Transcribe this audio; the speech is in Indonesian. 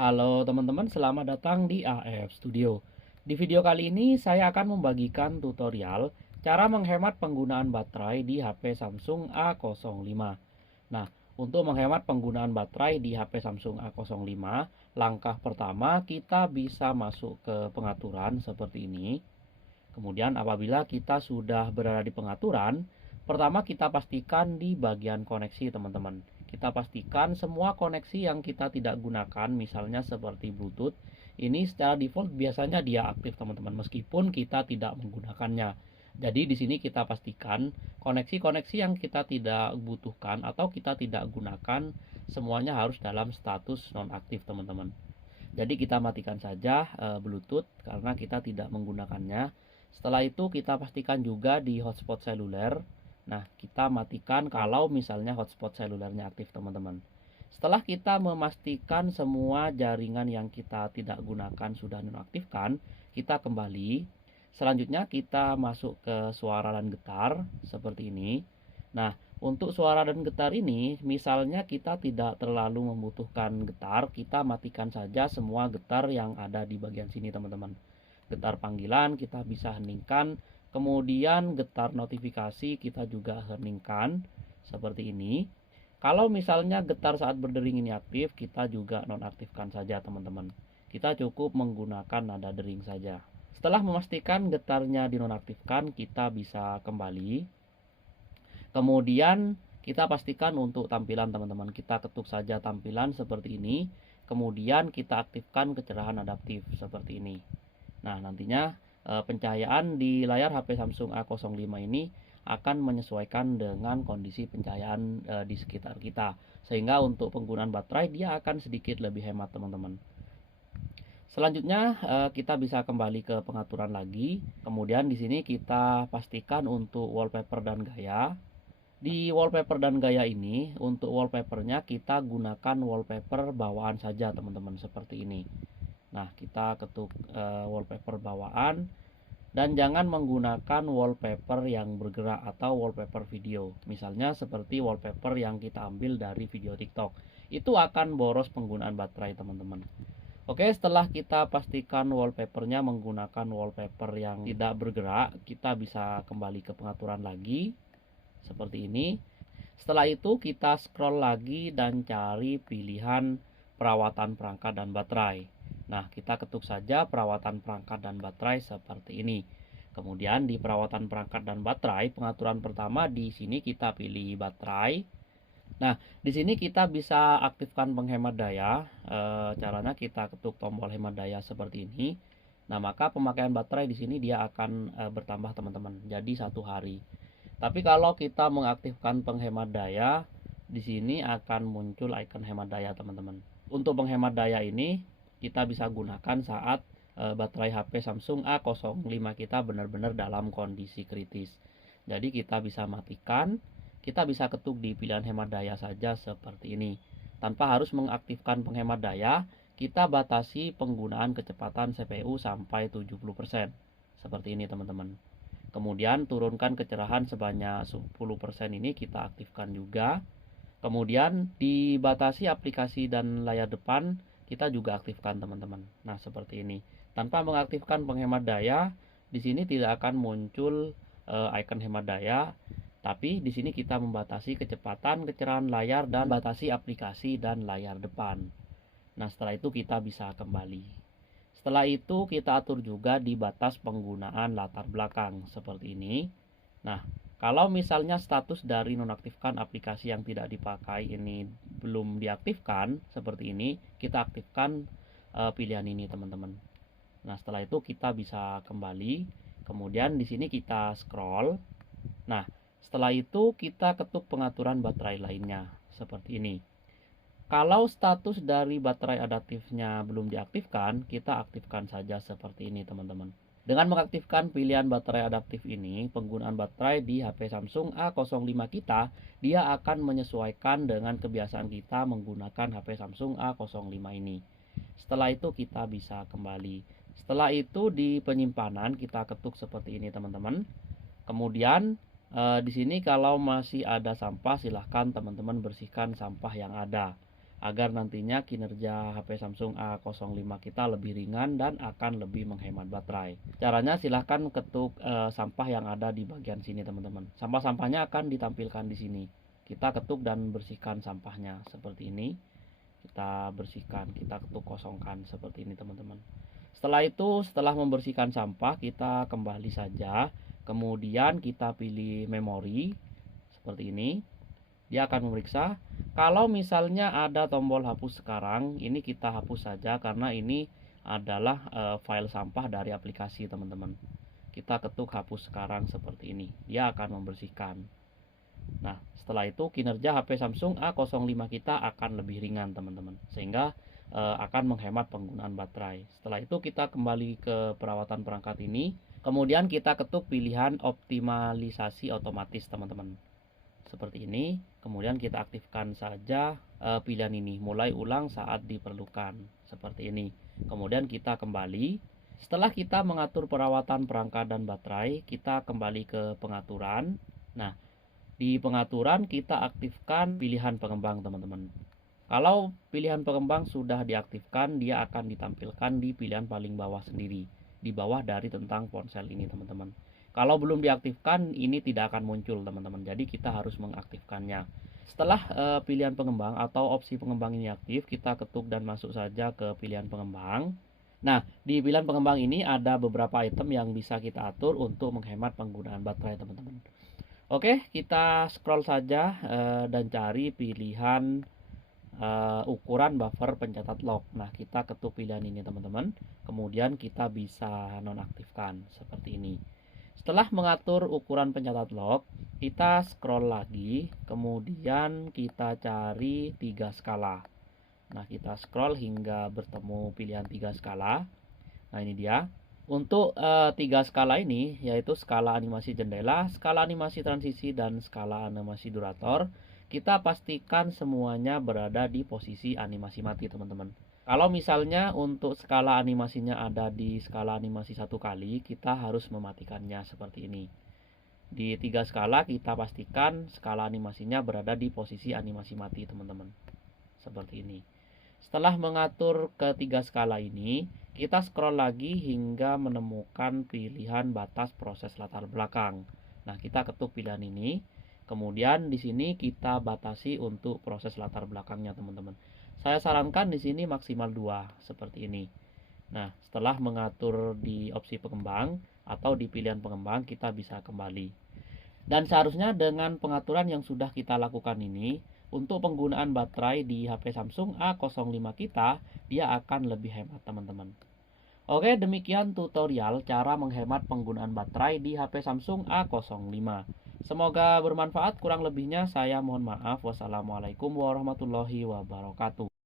Halo teman-teman, selamat datang di AF Studio. Di video kali ini saya akan membagikan tutorial cara menghemat penggunaan baterai di HP Samsung A05. Nah, untuk menghemat penggunaan baterai di HP Samsung A05, langkah pertama kita bisa masuk ke pengaturan seperti ini. Kemudian apabila kita sudah berada di pengaturan, pertama kita pastikan di bagian koneksi teman-teman. Kita pastikan semua koneksi yang kita tidak gunakan, misalnya seperti Bluetooth, ini secara default biasanya dia aktif teman-teman, meskipun kita tidak menggunakannya. Jadi di sini kita pastikan koneksi-koneksi yang kita tidak butuhkan atau kita tidak gunakan semuanya harus dalam status nonaktif teman-teman. Jadi kita matikan saja Bluetooth karena kita tidak menggunakannya. Setelah itu kita pastikan juga di hotspot seluler. Nah, kita matikan kalau misalnya hotspot selulernya aktif teman-teman. Setelah kita memastikan semua jaringan yang kita tidak gunakan sudah nonaktifkan, kita kembali. Selanjutnya kita masuk ke suara dan getar seperti ini. Nah, untuk suara dan getar ini, misalnya kita tidak terlalu membutuhkan getar, kita matikan saja semua getar yang ada di bagian sini teman-teman. Getar panggilan kita bisa heningkan, kemudian getar notifikasi kita juga heningkan seperti ini. Kalau misalnya getar saat berdering ini aktif, kita juga nonaktifkan saja teman-teman. Kita cukup menggunakan nada dering saja. Setelah memastikan getarnya dinonaktifkan, kita bisa kembali. Kemudian kita pastikan untuk tampilan teman-teman. Kita ketuk saja tampilan seperti ini. Kemudian kita aktifkan kecerahan adaptif seperti ini. Nah, nantinya pencahayaan di layar HP Samsung A05 ini akan menyesuaikan dengan kondisi pencahayaan di sekitar kita. Sehingga untuk penggunaan baterai dia akan sedikit lebih hemat teman-teman. Selanjutnya kita bisa kembali ke pengaturan lagi. Kemudian di sini kita pastikan untuk wallpaper dan gaya. Di wallpaper dan gaya ini, untuk wallpapernya kita gunakan wallpaper bawaan saja teman-teman seperti ini. Nah, kita ketuk wallpaper bawaan dan jangan menggunakan wallpaper yang bergerak atau wallpaper video. Misalnya seperti wallpaper yang kita ambil dari video TikTok. Itu akan boros penggunaan baterai teman-teman. Oke, setelah kita pastikan wallpapernya menggunakan wallpaper yang tidak bergerak, kita bisa kembali ke pengaturan lagi seperti ini. Setelah itu kita scroll lagi dan cari pilihan perawatan perangkat dan baterai. Nah, kita ketuk saja perawatan perangkat dan baterai seperti ini. Kemudian di perawatan perangkat dan baterai, pengaturan pertama di sini kita pilih baterai. Nah, di sini kita bisa aktifkan penghemat daya. Caranya kita ketuk tombol hemat daya seperti ini. Nah, maka pemakaian baterai di sini dia akan bertambah teman-teman. Jadi 1 hari. Tapi kalau kita mengaktifkan penghemat daya, di sini akan muncul icon hemat daya teman-teman. Untuk penghemat daya ini kita bisa gunakan saat baterai HP Samsung A05 kita benar-benar dalam kondisi kritis. Jadi kita bisa matikan, kita bisa ketuk di pilihan hemat daya saja seperti ini. Tanpa harus mengaktifkan penghemat daya, kita batasi penggunaan kecepatan CPU sampai 70%. Seperti ini teman-teman. Kemudian turunkan kecerahan sebanyak 10% ini kita aktifkan juga. Kemudian dibatasi aplikasi dan layar depan kita juga aktifkan teman-teman. Nah, seperti ini. Tanpa mengaktifkan penghemat daya, di sini tidak akan muncul icon hemat daya, tapi di sini kita membatasi kecepatan, kecerahan layar dan batasi aplikasi dan layar depan. Nah, setelah itu kita bisa kembali. Setelah itu kita atur juga di batas penggunaan latar belakang seperti ini. Nah, kalau misalnya status dari nonaktifkan aplikasi yang tidak dipakai ini belum diaktifkan seperti ini, kita aktifkan pilihan ini teman-teman. Nah, setelah itu kita bisa kembali. Kemudian di sini kita scroll. Nah, setelah itu kita ketuk pengaturan baterai lainnya seperti ini. Kalau status dari baterai adaptifnya belum diaktifkan, kita aktifkan saja seperti ini teman-teman. Dengan mengaktifkan pilihan baterai adaptif ini, penggunaan baterai di HP Samsung A05 kita, dia akan menyesuaikan dengan kebiasaan kita menggunakan HP Samsung A05 ini. Setelah itu kita bisa kembali. Setelah itu di penyimpanan kita ketuk seperti ini teman-teman. Kemudian di sini kalau masih ada sampah silahkan teman-teman bersihkan sampah yang ada. agar nantinya kinerja HP Samsung A05 kita lebih ringan dan akan lebih menghemat baterai. Caranya silahkan ketuk sampah yang ada di bagian sini teman-teman. Sampah-sampahnya akan ditampilkan di sini. Kita ketuk dan bersihkan sampahnya seperti ini. Kita bersihkan, kita ketuk kosongkan seperti ini teman-teman. Setelah itu, setelah membersihkan sampah, kita kembali saja. Kemudian kita pilih memori seperti ini. Dia akan memeriksa. Kalau misalnya ada tombol hapus sekarang, ini kita hapus saja karena ini adalah file sampah dari aplikasi teman-teman. Kita ketuk hapus sekarang seperti ini. Dia akan membersihkan. Nah, setelah itu kinerja HP Samsung A05 kita akan lebih ringan teman-teman. Sehingga akan menghemat penggunaan baterai. Setelah itu kita kembali ke perawatan perangkat ini. Kemudian kita ketuk pilihan optimalisasi otomatis teman-teman. Seperti ini. Kemudian kita aktifkan saja pilihan ini, mulai ulang saat diperlukan. Seperti ini. Kemudian kita kembali. Setelah kita mengatur perawatan perangkat dan baterai, kita kembali ke pengaturan. Nah, di pengaturan kita aktifkan pilihan pengembang teman-teman. Kalau pilihan pengembang sudah diaktifkan, dia akan ditampilkan di pilihan paling bawah sendiri, di bawah dari tentang ponsel ini teman-teman. Kalau belum diaktifkan, ini tidak akan muncul teman-teman, jadi kita harus mengaktifkannya. Setelah pilihan pengembang atau opsi pengembang ini aktif, kita ketuk dan masuk saja ke pilihan pengembang. Nah, di pilihan pengembang ini ada beberapa item yang bisa kita atur untuk menghemat penggunaan baterai teman-teman. Oke, kita scroll saja dan cari pilihan ukuran buffer pencatat log. Nah, kita ketuk pilihan ini teman-teman. Kemudian kita bisa nonaktifkan seperti ini. Setelah mengatur ukuran pencatat log, kita scroll lagi, kemudian kita cari 3 skala. Nah, kita scroll hingga bertemu pilihan 3 skala. Nah, ini dia. Untuk 3 skala ini, yaitu skala animasi jendela, skala animasi transisi, dan skala animasi durator, kita pastikan semuanya berada di posisi animasi mati teman-teman. Kalau misalnya untuk skala animasinya ada di skala animasi 1 kali, kita harus mematikannya seperti ini. Di 3 skala kita pastikan skala animasinya berada di posisi animasi mati teman-teman. Seperti ini. Setelah mengatur ketiga skala ini, kita scroll lagi hingga menemukan pilihan batas proses latar belakang. Nah, kita ketuk pilihan ini. Kemudian di sini kita batasi untuk proses latar belakangnya teman-teman. Saya sarankan di sini maksimal 2 seperti ini. Nah, setelah mengatur di opsi pengembang atau di pilihan pengembang, kita bisa kembali. Dan seharusnya dengan pengaturan yang sudah kita lakukan ini, untuk penggunaan baterai di HP Samsung A05 kita, dia akan lebih hemat teman-teman. Oke, demikian tutorial cara menghemat penggunaan baterai di HP Samsung A05. Semoga bermanfaat, kurang lebihnya saya mohon maaf. Wassalamualaikum warahmatullahi wabarakatuh.